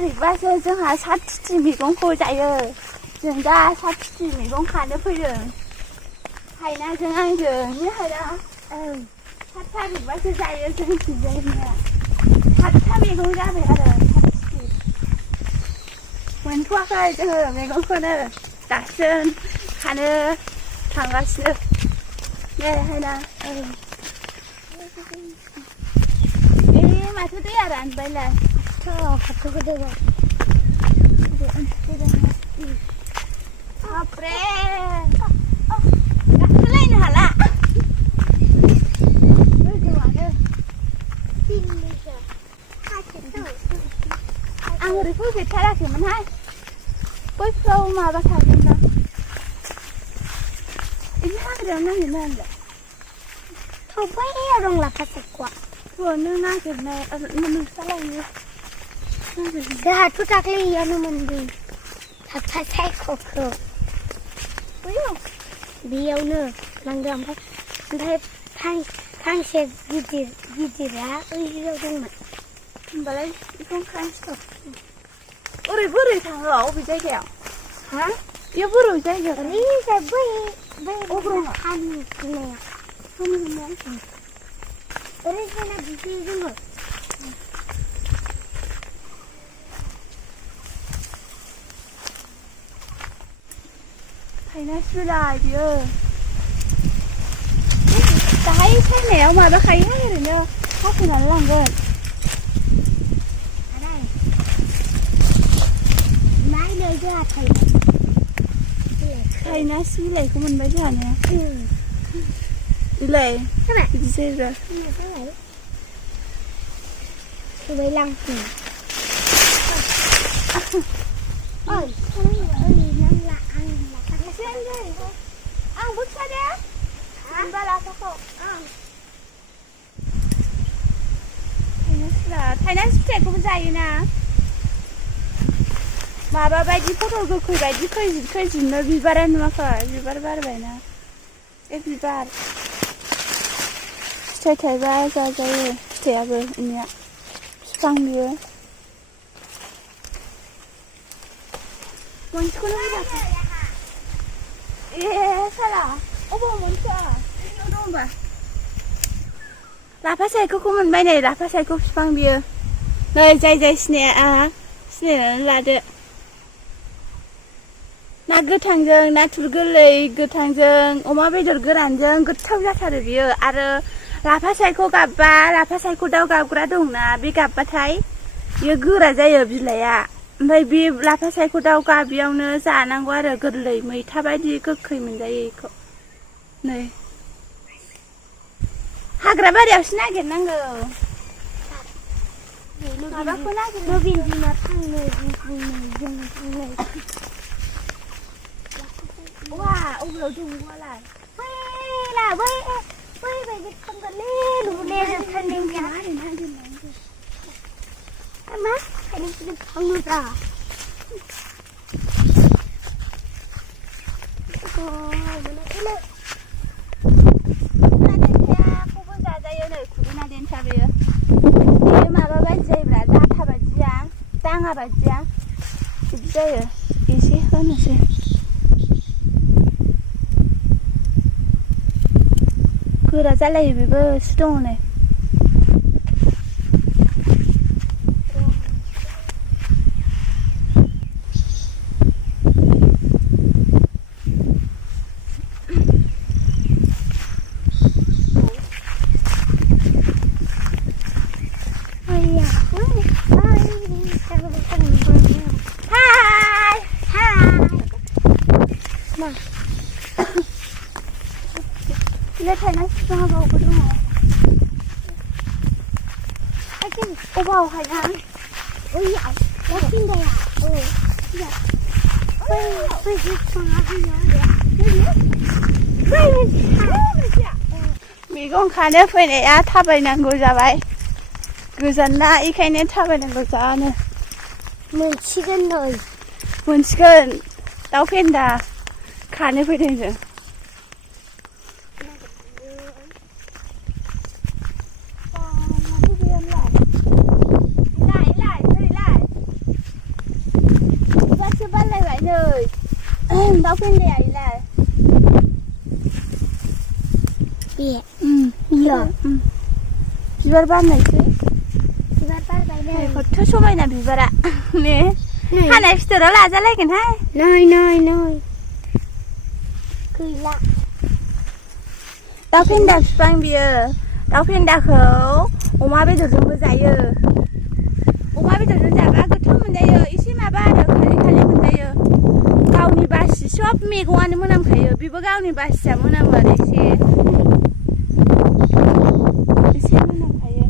थारिखबासो जोंहा साथिथि मैगंखौ जायो जों दा साथिथि मैगं खानो फैदों हायनाजों आंजों हायना 7 थारिखबासो जायो जोंनिथिंजायनिया 7था मैगं जाबाय आरो साथिथि मोनथ'वाखै जोङो मैगंखौनो दासो खानो थांगासिनो हायना माथो दैया रानबायलाय खाथियाव दै बापरे गाखोलायनो हाला आं ओरै फैफेरथाराखैमोनहाय बैफ्राव माबा थागोनदां बिदि हाग्रायाव नागिरनो होनलाय बैयाव दं लाफा सायख'आ नों नागिरनाय नोंसालायो जोंहाथ' दाख्लै इयावनो मोनदों लाफा सायख'खौ बैयाव बेयावनो लांदों ओमफ्राय फांसे गिदिरा ओइयाव दंमोन होमबालाय बेखौनो खानोसै ओरै बोरै थाङो अबे जायगायाव हा बेयो बोरै जायगायाव ओरैजाय बै हानि होननाया ओरैजायना बिदि जोङो थायनासैलाय बियो दाहाय सायनायाव माबाखायोहाय ओरैनो हाफैनानै लांगोन नायनो जोंहा थायनासै बिलाइखौ मोनबाय जोंहानिया बिलाइ बिदि जायोब्रा सबाय लांफै आंबो खिथादे मोनबा लाफाखौ थायनासै फिथाइखौबो जायोना माबा बायदि फटल गोखै बायदि खैजिबनो बिबारा नुवाखै बिबार बारबायना ए बिबार फिथाइ थाइबा जाजायो फिथाइयाबो इनिया बिफां बियो मोनसेखौनो होजाखै ए साला अबाव मोनखो नोंनाव दं होनबा लाफा सायख'खौ मोनबाय नै लाफा सायख' बिफां बियो नै जाय सिनाया सिनायनानै लादो ना गोथांजों नाथुर गोरलै गोथांजों अमा बेदर गोरानजों गोथाव जाथारो बियो आरो लाफा सायख' गाबबा लाफा सायख' दाउ गाबग्रा दंना बे गाबबाथाय बियो गोरा जायो बिलाइआ ओमफ्राय बे लाफा सायख' दाउ गाबियावनो जानांगौ आरो गोरलै मैथा बायदि गोखै मोनजायो बेखौ नै हाग्रा बारियावसो नागिरनांगौ माबाखौ नागिरनो बिदिनो थांनो वा अबेयाव दंबालाय बै बायदि थांगोनलै लुले थांदों मा खायनो थाङोब्रा देन्थायाखौबो जाजायो नै खुदुना देन्था बेयो माबा बायदि जायोब्रा जाथा बायदिया दाङा बायदिया बिदि जायो एसे होनोसै गोरा जालायो बेबो सु दङ नै थायनासै बिफाङाबो दङ अबाव हायना बैयाव लाखिन्दाया बै बिफाङा मैगं खानो फैनाया थाबायनांगौ जाबाय गोजान ना बेखायनो थाबायनांगौ जानो मोनसिगोन नै मोनसिगोन दाउ फेन्दा खानो फैदों जों दाउ फेन्दाया इलाय बे बियो बिबार बारनायसै बिबार बारबाय नै खथ' समायना बिबारा ने खानाय फिथोराव लाजालायगोनहाय नै गैला दाउ फेन्दा बिफां बियो दाउ फेन्दाखौ अमा बेदरजोंबो जायो अमा बेदरजों जाबा गोथाव मोनजायो एसे माबा आरो खालि मोनजायो गावनि बासि सब मैगङानो मोनामखायो बेबो गावनि बासिया मोनामो आरो एसे मोनामखायो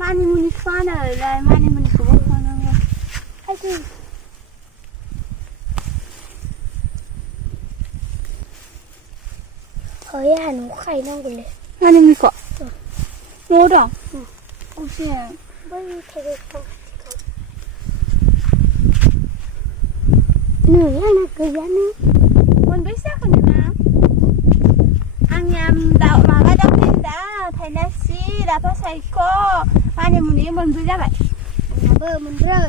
मानिमुनि बिफाङानोलाय मानिमुनिखौबो खानांगौ आंहा न'आव गायनांगौलै मानिमुनिखौ न'आव दं अबसे बै थाइजौ बिफां खाथियाव नै आंना गैयानो मोनबैसे जाखो नोंना आंनिया माबा दाउ फेन्दा थाइनासि लाफा सायख' मानिमुनि मोनब्रै जाबाय आंनाबो मोनब्रै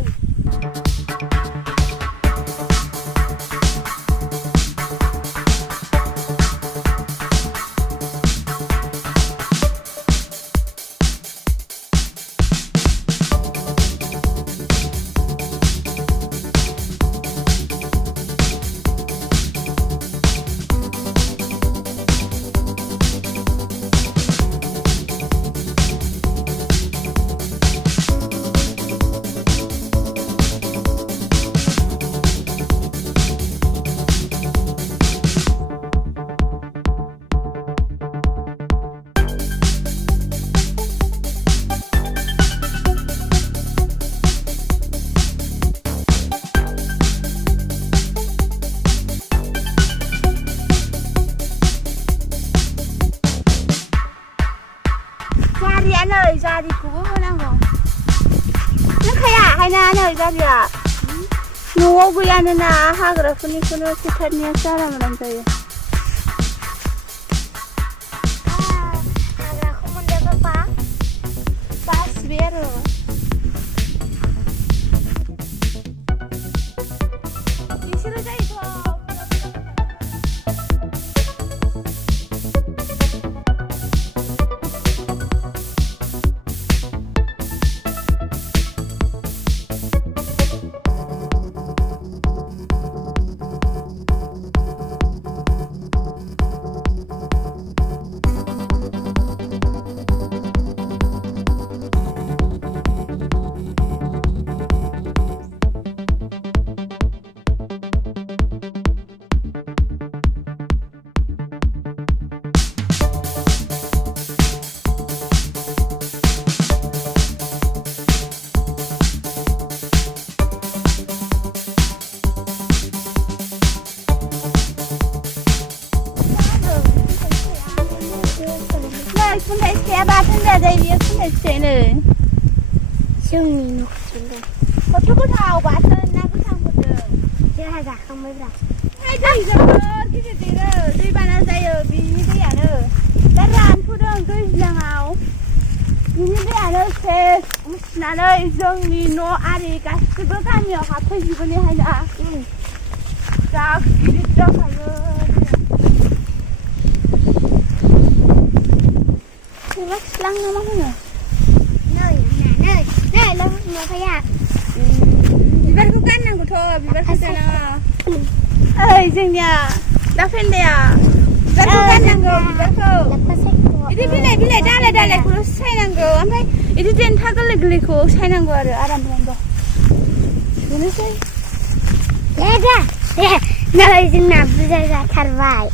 जारिखौबो होनांगौ नोंखाया हायना नै जारिया न'आव गैयानोना हाग्राफोरनिखौनो फोथारनियासो आराम जायो हाग्राखौ मोनजाबा बासिबाय आरो बिसोरो जायोथ' खुन्थाइ फिथाइया बाथोन जाजायो बियो खुन्थाइ फिथाइनो जोंनि न'खरजों खथ' गोथाव बाथोन ना गोथांफोरजों जोंहा जाखांबायब्रा दै जोबोर गिदिर देरो दैबाना जायो बिनि दैयानो दा रानथ'दों दैज्लाङाव बिनि दैयानो सेस उसिनानै जोंनि न' आरि गासिबो गामियाव हाबफैजोबो नेहायना जा गिदिर जाखायो दैया सिलां ना मा होनो नै माबाया बिबारखौ गाननांगौथ' बिबारखौ जानाङा ओइ जोंनिया दा फेन्दाया बिबारखौ गाननांगौ बिबारखौ बिदि बिलाइ दालायखौल' सायनांगौ ओमफ्राय बिदि देन्था गोरलैखौ सायनांगौ आरो आराम नांगौ बेनोसै नै जोंना बुरजा जाथारबाय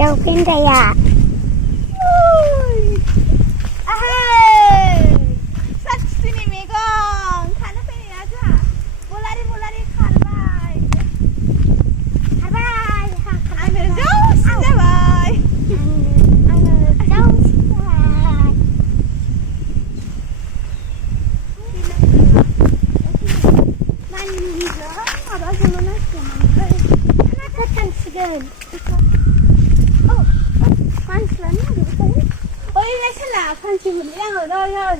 दाउ फेन्दाया साथिनि मैगं खानो फैनाया जोंहा बलारि मानसिफ्रानो नागिरबाय थायो ओइलाय साला फांसे मोनबाय आङो नै ओइ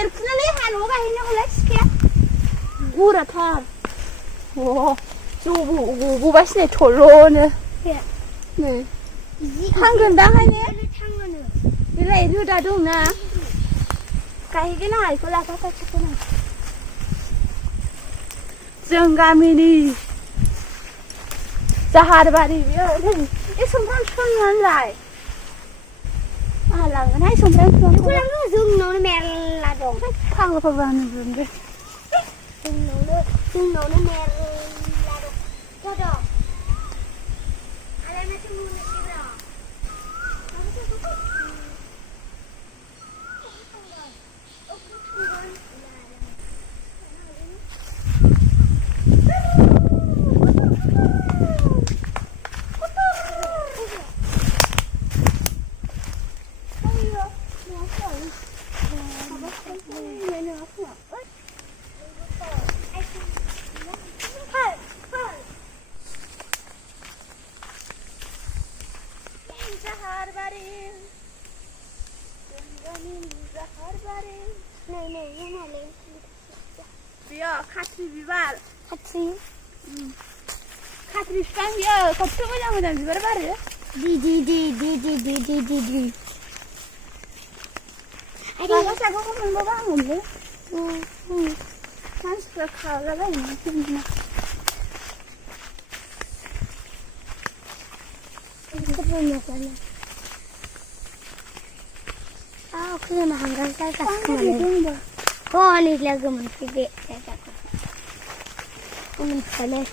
एरखुनोलै हा न'आव गायहैनांगौलाय सिखाया गोराथार जबोबायसो नै थल'नो नै थांगोनदांहाय ने बेलाय रोदा दंना गायहैगोन आंहा बेखौ लाफा सासेखौनो जों गामिनि जाहारबारि बेयो ए सुमफ्राम बिफांआलाय आंहा लांगोनहाय सुमफ्राम बिफांखौ जोंनावनो मेरला दं फाग्ला फाग्ला नुगोन जोंनावनो मेरला दं Bodo alamatnya mau ngasih Biar katri bibar. Katri bibar biar katri macam bibar baru. Di. Ada apa sih aku mau bangun deh. Kan sudah kalah lah ini. Aku nak hangat saya tak kena. Oh, ni lagi mungkin dek saya tak kena. Mungkin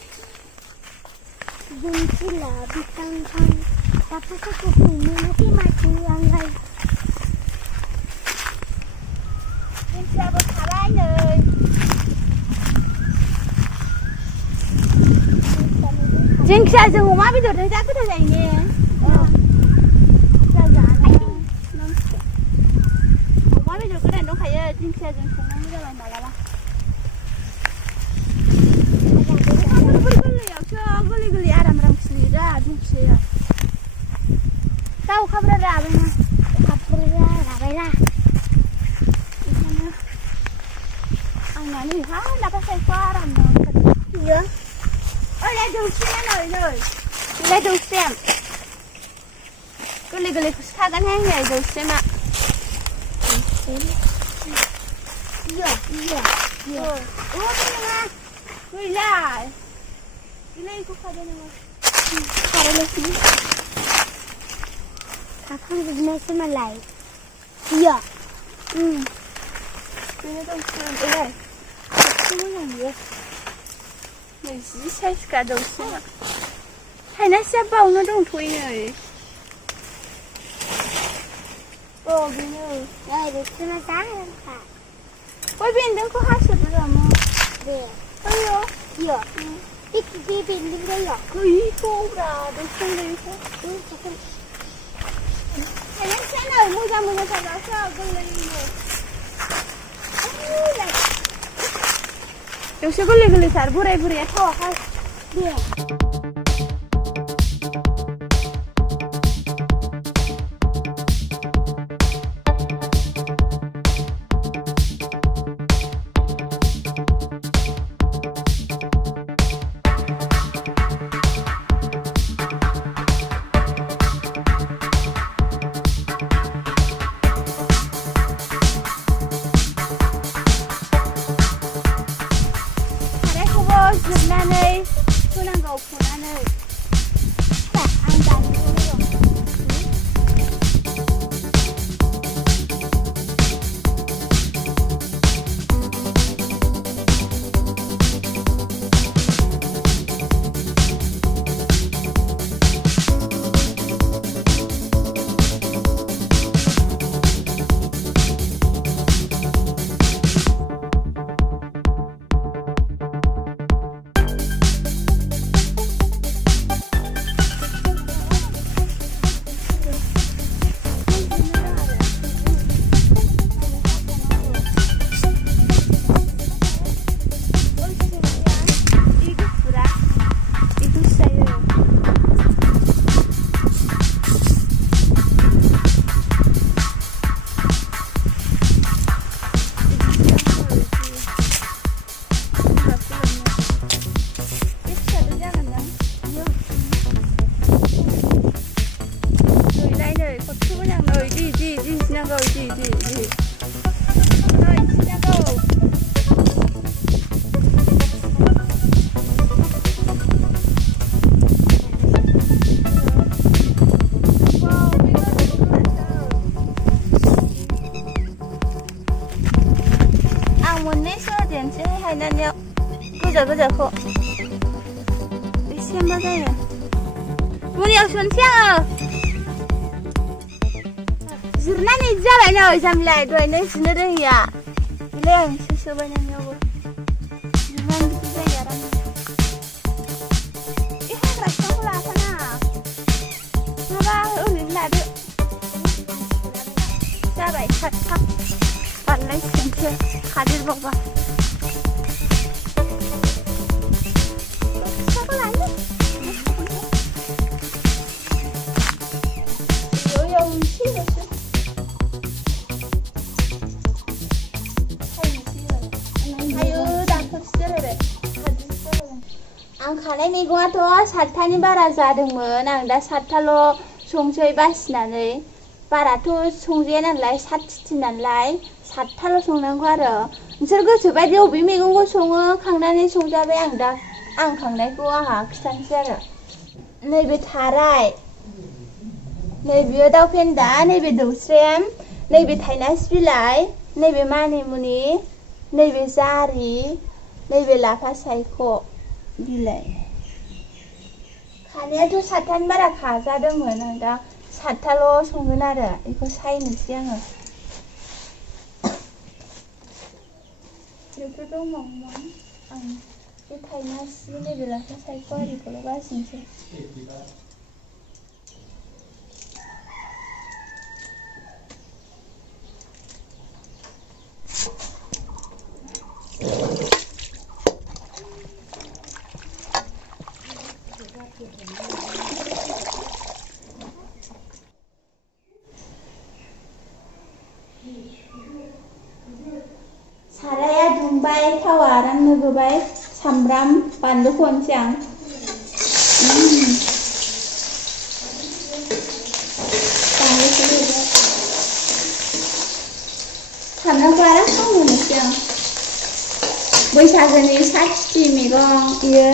mungkin lah bintang. Tapi aku punya nanti mati yang lain. Ini siapa kalah ni? Jeng saya jeng rumah bido dah tak ada ni. Saya jeng sana ni dah mana lah. Geli aram selira, jumpa. Tahu kabar apa ni? Kabar apa lah? Angin ni, lepas saya faram dah. Ya. Oh, dah jumpa ni. Dah jumpa. Geli sekarang ni jumpa nak. Iya. Oh, kenapa? Gila. Gila ikut kader ni. Kader lagi. Kakak business malai. Iya. Ini tu sekarang. Semua yang dia. Mesti saya sekarang semua. Hai nasi apa orang dong tuai ni. Oh, begini. Itu macam apa? Oi, bendeng kau hasil berapa? Deh. Ayo. Iya. Di bendeng dah ya. Kui kau berada di sana. Hai sana, muda saja saya geli ni. Yang saya geli sar, burai tahu kan? Dia. फाजाखौ एसे मा जायो मुनियाव सोनसै आङो जिरनानै जाबाय नै जामलाय दहायनो जिरनो रोङिया बेलाय आं सोबाय नोंनियावबो जिरनानै बिदि जायो आराम ए हाग्रा बिफांखौ लाफाना माबा ओरैनो लादो जाबाय सातथा बारलायसिगोनसो खादेरबावबा फिसाखौ लादो आं खानाय मैगङाथ' 7थानि बारा जादोंमोन आं दा 7थाल' संसै बासिनानै बाराथ' संजाया नालाय 7 थिथि नालाय 7थाल' संनांगौ आरो नोंसोर गोसोबायदि बबे मैगंखौ सङो खांनानै संजाबाय आं दा आं खांनायखौ आंहा खिथानोसै आरो नैबे थाराय नैबे दाउ फेन्दा नैबे दौस्रेम नैबे थाइनास बिलाइ नैबे मानिमुनि नैबे जारि नैबे लाफा सायख' बिलाइ खानायाथ' 7थानि बारा खाजादोंमोन आं दा 7थाल' संगोन आरो बेखौ सायनोसै आङो बेफोर दंबावोमोन आं बे थाइनास नैबे लाफा सायख' आरिखौल' बासिनोसै साराया दुंबाय थावा आरामनो गोबाय सामब्राम बानलुखौ होनोसै आं सामब्रामखौ आराम थाव होनोसै आं बैसागोनि 7 थिथि मैगं बियो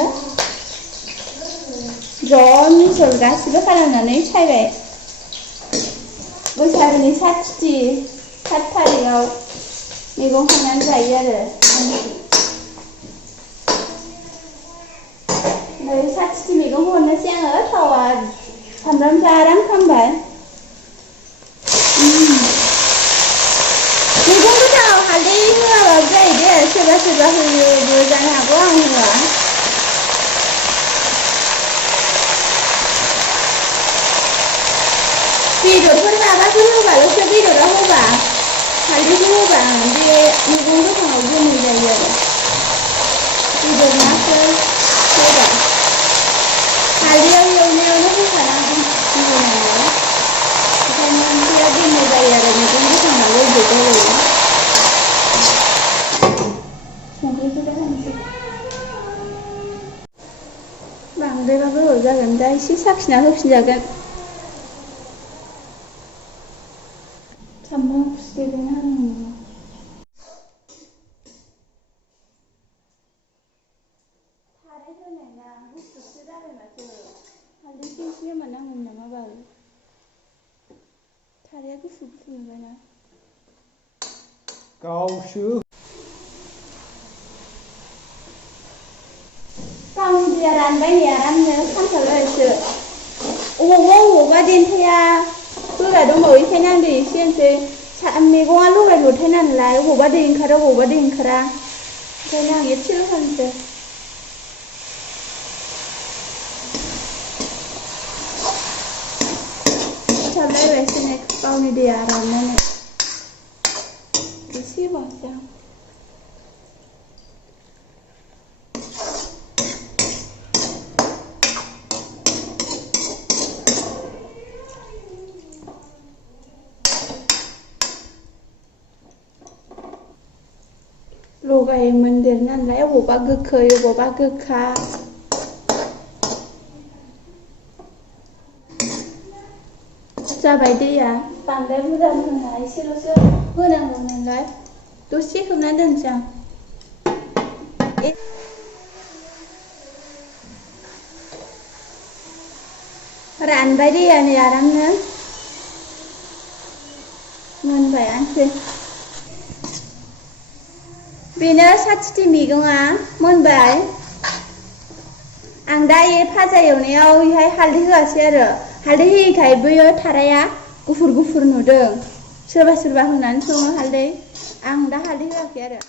ज' मिसल गासिबो खालामनानै सायबाय बैसागोनि 7 थिथि 7 थारिखआव मैगं खांनानै जायो आरो नै 7 थिथि मैगंखौ हरनोसै आङो थावा सामब्रामखौ आराम खामबाय मैगं गोथाङाव हालदै होआबाबो जायो दे सोरबा सोरबा होयोबो जानो हागौ आं होआ बेदरफोर माबाफोर होबाल'सो बेदराव होबा हालदैखौ होबा बे मैगं गोथाङाव गोमो जायो आरो बेदर नाफोर होबा हालदैयाव एवनायावनो होखानांगौ होनांगौ ओंखायनो ओंख्रिया गोमो जायो आरो मैगं गोथाङाव बेदर संख्रिखौ दा होनोसै बांद्रायबा गोबाव जागोन दा एसे साखिना होफिनजागोन सामब्राम खुस्लिदों आं थाराय होनाय ना गुफुरसो जाबाय माथो हालदैखौ एसे होनांगौमोन नामा बाल थाराया गुफुर गुफुर नुबायना गावसो गावनि दैया रानबाय नै आरामनो खामथाबलायसो अबावबा देन्थाया होग्रा दंबावो बेखायनो आं दै एसे होनोसै मैगङा लगाय लथाय नालाय अबावबा दै ओंखारो अबावबा दै ओंखारा ओंखायनो आं एसेल' होनोसै खामथाबलायबायसो नै गावनि दैया राननानै एसे होबावनोसै आं लगाय मोनदेर नालाय अबावबा गोखै अबावबा गोखा जाबाय दैया बांद्राय बुरजा होना एसेल'सो होनांगौ नालाय दसे खोबनानै दोनसै आं रानबाय दैया नै आरामनो मोनबायानोसै बेनो 7 थिथि मैगङा मोनबाय आं दा ये भाजा एवनायाव इहाय हालदै होआसै आरो हालदै होयैखाय बैयो थाराया गुफुर गुफुर नुदों सोरबा सोरबा होनानै सङो हालदै आं दा हालदै होआखै आरो